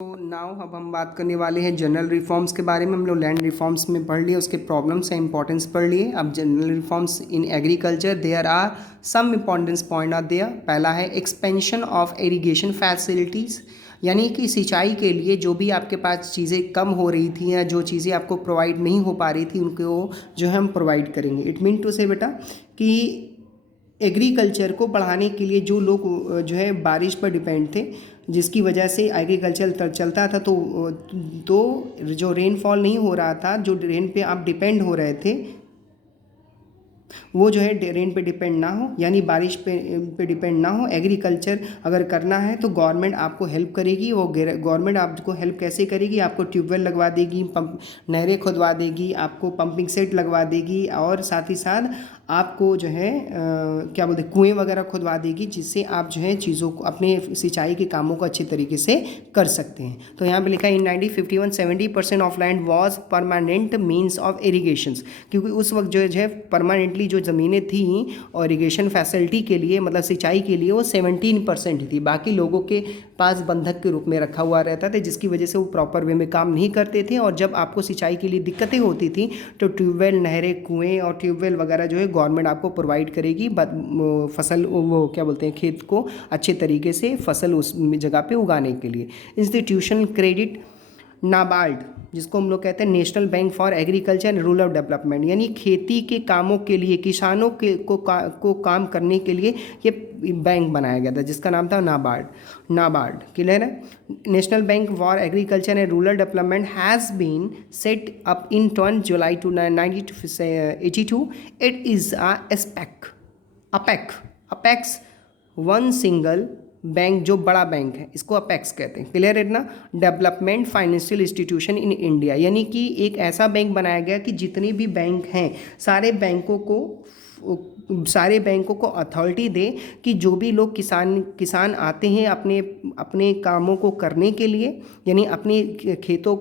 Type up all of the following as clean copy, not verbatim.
तो नाउ अब हम बात करने वाले हैं जनरल रिफॉर्म्स के बारे में। हम लोग लैंड रिफॉर्म्स में पढ़ लिए, उसके प्रॉब्लम्स एंड इंपॉर्टेंस पढ़ लिए। अब general reforms in agriculture, there are some importance point are there. पहला है एक्सपेंशन ऑफ इरिगेशन फैसिलिटीज़, यानी कि सिंचाई के लिए जो भी आपके पास चीज़ें कम हो रही थी या जो चीज़ें आपको प्रोवाइड नहीं हो पा रही थी उनको जो है हम प्रोवाइड करेंगे। इट मीन टू से बेटा कि एग्रीकल्चर को बढ़ाने के लिए जो लोग जो है बारिश पर डिपेंड थे, जिसकी वजह से एग्रीकल्चर चलता था, तो जो रेनफॉल नहीं हो रहा था, जो रेन पे आप डिपेंड हो रहे थे, वो जो है रेन पे डिपेंड ना हो, यानी बारिश पे डिपेंड ना हो। एग्रीकल्चर अगर करना है तो गवर्नमेंट आपको हेल्प करेगी। वो गवर्नमेंट आपको हेल्प कैसे करेगी? आपको ट्यूबवेल लगवा देगी, पंप नहरें खुदवा देगी, आपको पंपिंग सेट लगवा देगी, और साथ ही साथ आपको जो है क्या बोलते हैं, कुएँ वगैरह खुदवा देगी, जिससे आप जो है चीज़ों को, अपने सिंचाई के कामों को अच्छे तरीके से कर सकते हैं। तो यहाँ पे लिखा है in 1951 70% of land was permanent means of irrigations, क्योंकि उस वक्त जो है परमानेंटली जो ज़मीनें थी और इरीगेशन फैसिलिटी के लिए, मतलब सिंचाई के लिए, वो 17% थी। बाकी लोगों के पास बंधक के रूप में रखा हुआ रहता था, जिसकी वजह से वो प्रॉपर वे में काम नहीं करते थे। और जब आपको सिंचाई के लिए दिक्कतें होती थी तो ट्यूबवेल, नहरें, कुएँ और ट्यूबवेल वगैरह जो है गवर्नमेंट आपको प्रोवाइड करेगी। फसल, वो क्या बोलते हैं, खेत को अच्छे तरीके से फसल उस जगह पे उगाने के लिए। इंस्टीट्यूशन क्रेडिट, नाबार्ड, जिसको हम लोग कहते हैं national bank for agriculture and rural development, यानी खेती के कामों के लिए, किसानों के को काम करने के लिए ये बैंक बनाया गया था, जिसका नाम था नाबार्ड। क्लियर है? National bank for agriculture and rural development has been set up in 1 July 1982। It is apex one single bank, जो बड़ा बैंक है, इसको अपेक्स कहते हैं। क्लियर है ना? Development financial institution in India, यानी कि एक ऐसा बैंक बनाया गया कि जितने भी बैंक हैं, सारे बैंकों को अथॉरिटी दे कि जो भी लोग किसान आते हैं अपने अपने कामों को करने के लिए, यानी अपने खेतों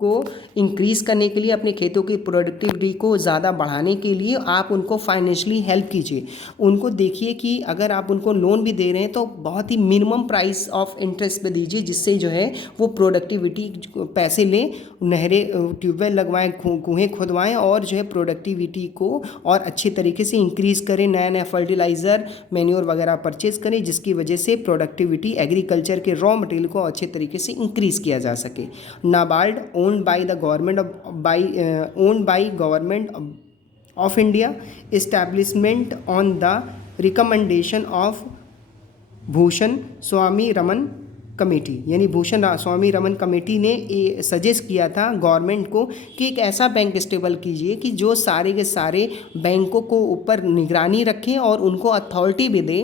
को इंक्रीज़ करने के लिए, अपने खेतों की प्रोडक्टिविटी को ज़्यादा बढ़ाने के लिए आप उनको फाइनेंशियली हेल्प कीजिए। उनको देखिए कि अगर आप उनको लोन भी दे रहे हैं तो बहुत ही मिनिमम प्राइस ऑफ इंटरेस्ट पे दीजिए, जिससे जो है वो प्रोडक्टिविटी पैसे लें, नहरें, ट्यूबवेल लगवाएं, कुएँ खुदवाएं, और जो है प्रोडक्टिविटी को और अच्छे तरीके से इंक्रीज़ करें। नया नया फर्टिलाइज़र, मैन्योर वगैरह परचेज़ करें, जिसकी वजह से प्रोडक्टिविटी, एग्रीकल्चर के रॉ मटेरियल को अच्छे तरीके से इंक्रीज़ किया जा सके। NABARD owned by government of India, establishment on the recommendation of Bhushan Swami Raman committee, यानी भूषण स्वामी रमन कमेटी ने सजेस्ट किया था गवर्नमेंट को कि एक ऐसा बैंक स्टेबल कीजिए कि जो सारे के सारे बैंकों को ऊपर निगरानी रखें और उनको अथॉरिटी भी दे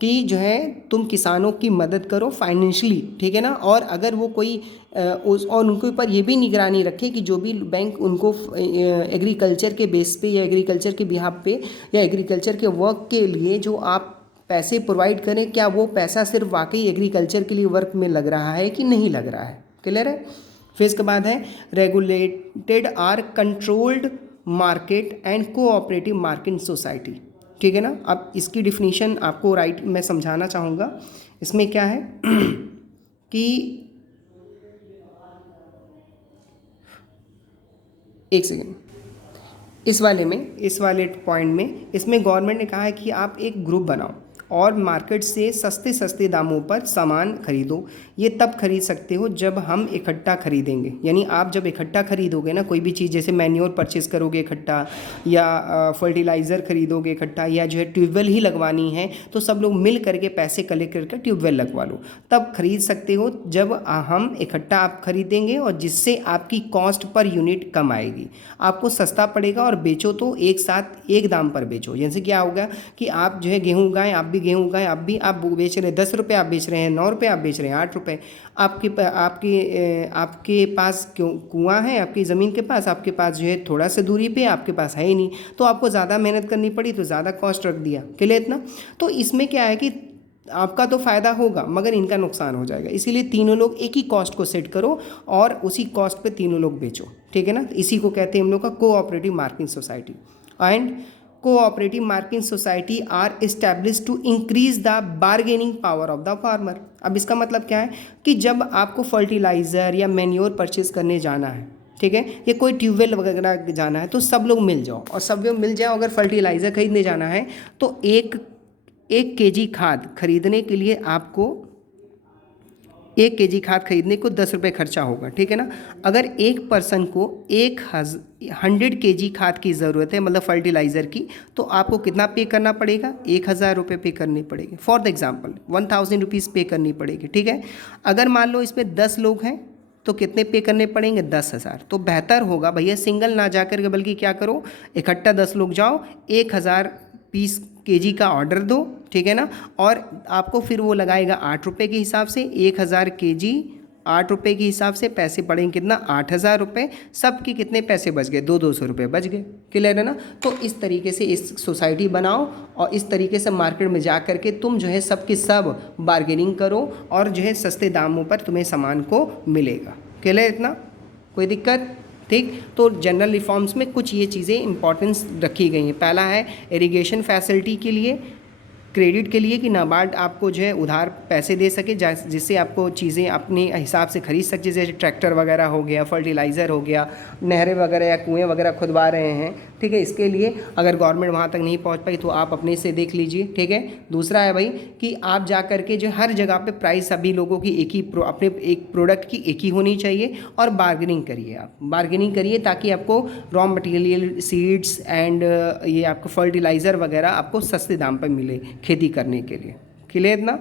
कि जो है तुम किसानों की मदद करो फाइनेंशियली, ठीक है ना? और अगर वो कोई और उनके ऊपर ये भी निगरानी रखे कि जो भी बैंक उनको एग्रीकल्चर के बेस पे या एग्रीकल्चर के बिहाफ पे या एग्रीकल्चर के वर्क के लिए जो आप पैसे प्रोवाइड करें, क्या वो पैसा सिर्फ वाकई एग्रीकल्चर के लिए वर्क में लग रहा है कि नहीं लग रहा है। क्लियर है? फिर इसके बाद है regulated or controlled market and cooperative market society, ठीक है ना? अब इसकी डिफिनीशन आपको मैं समझाना चाहूँगा। इसमें क्या है कि एक सेकेंड, इस वाले पॉइंट में इसमें गवर्नमेंट ने कहा है कि आप एक ग्रुप बनाओ और मार्केट से सस्ते दामों पर सामान खरीदो। ये तब खरीद सकते हो जब हम इकट्ठा खरीदेंगे, यानी आप जब इकट्ठा खरीदोगे ना कोई भी चीज़, जैसे मैन्योर परचेज़ करोगे इकट्ठा, या फर्टिलाइज़र खरीदोगे इकट्ठा, या जो है ट्यूबवेल ही लगवानी है, तो सब लोग मिल करके पैसे कलेक्ट करके ट्यूबवेल लगवा लो। तब खरीद सकते हो जब हम इकट्ठा आप खरीदेंगे, और जिससे आपकी कॉस्ट पर यूनिट कम आएगी, आपको सस्ता पड़ेगा। और बेचो तो एक साथ एक दाम पर बेचो। जैसे क्या होगा कि आप जो है गेहूँ उगाएं, आप भी गेहूँ उगाएं, आप बेच रहे हैं 10 रुपये, आप बेच रहे हैं 9 रुपये, आप बेच रहे हैं 8 रुपये। आपके पास कुआं है, आपकी ज़मीन के पास, आपके पास जो है थोड़ा सा दूरी पे, आपके पास है ही नहीं, तो आपको ज़्यादा मेहनत करनी पड़ी, तो ज़्यादा कॉस्ट रख दिया के लिए इतना। तो इसमें क्या है कि आपका तो फ़ायदा होगा मगर इनका नुकसान हो जाएगा, इसीलिए तीनों लोग एक ही कॉस्ट को सेट करो और उसी कॉस्ट पे तीनों लोग बेचो, ठीक है ना? इसी को कहते हैं हम लोग का cooperative marketing society. And cooperative marketing society are establish to increase the bargaining power of the farmer. अब इसका मतलब क्या है कि जब आपको फर्टिलाइज़र या मैन्योर परचेज करने जाना है, ठीक है, या कोई ट्यूबवेल वगैरह जाना है, तो सब लोग मिल जाओ और सब लोग मिल जाओ। अगर फर्टिलाइज़र खरीदने जाना है तो एक केजी खाद खरीदने के लिए आपको 1 केजी खाद खरीदने को 10 रुपये खर्चा होगा, ठीक है ना। अगर एक पर्सन को 100 केजी खाद की ज़रूरत है, मतलब फर्टिलाइज़र की, तो आपको कितना पे करना पड़ेगा? 1000 रुपये पे करने पड़ेंगे। फॉर द एग्जाम्पल 1000 रुपीज़ पे करनी पड़ेगी, ठीक है। अगर मान लो इसमें 10 लोग हैं तो कितने पे करने पड़ेंगे? 10,000। तो बेहतर होगा भैया सिंगल ना जा कर के, बल्कि क्या करो, इकट्ठा 10 लोग जाओ, 1000 पीस केजी का ऑर्डर दो, ठीक है ना। और आपको फिर वो लगाएगा 8 रुपये के हिसाब से, 1000 केजी 8 रुपये के हिसाब से पैसे पड़ेंगे कितना? 8000 रुपये। सबके कितने पैसे बच गए? 200 रुपये बच गए। क्लियर है ना। तो इस तरीके से इस सोसाइटी बनाओ और इस तरीके से मार्केट में जा कर के तुम जो है सबके सब बार्गेनिंग करो और जो है सस्ते दामों पर तुम्हें सामान को मिलेगा। क्लियर इतना? कोई दिक्कत? ठीक। तो जनरल रिफॉर्म्स में कुछ ये चीज़ें इंपॉर्टेंस रखी गई हैं। पहला है इरिगेशन फैसिलिटी के लिए, क्रेडिट के लिए कि नाबार्ड आपको जो है उधार पैसे दे सके जिससे आपको चीज़ें अपने हिसाब से खरीद सके, जैसे ट्रैक्टर वगैरह हो गया, फर्टिलाइज़र हो गया, नहरें वगैरह या कुएं वगैरह खुदवा रहे हैं, ठीक है। इसके लिए अगर गवर्नमेंट वहाँ तक नहीं पहुँच पाई तो आप अपने से देख लीजिए, ठीक है। दूसरा है भाई कि आप जा कर के जो हर जगह पे प्राइस सभी लोगों की एक ही अपने एक प्रोडक्ट की एक ही होनी चाहिए और बार्गेनिंग करिए। आप बार्गेनिंग करिए ताकि आपको रॉ मटेरियल, सीड्स एंड ये आपको फर्टिलाइज़र वगैरह आपको सस्ते दाम पर मिले खेती करने के लिए। क्लियर ना?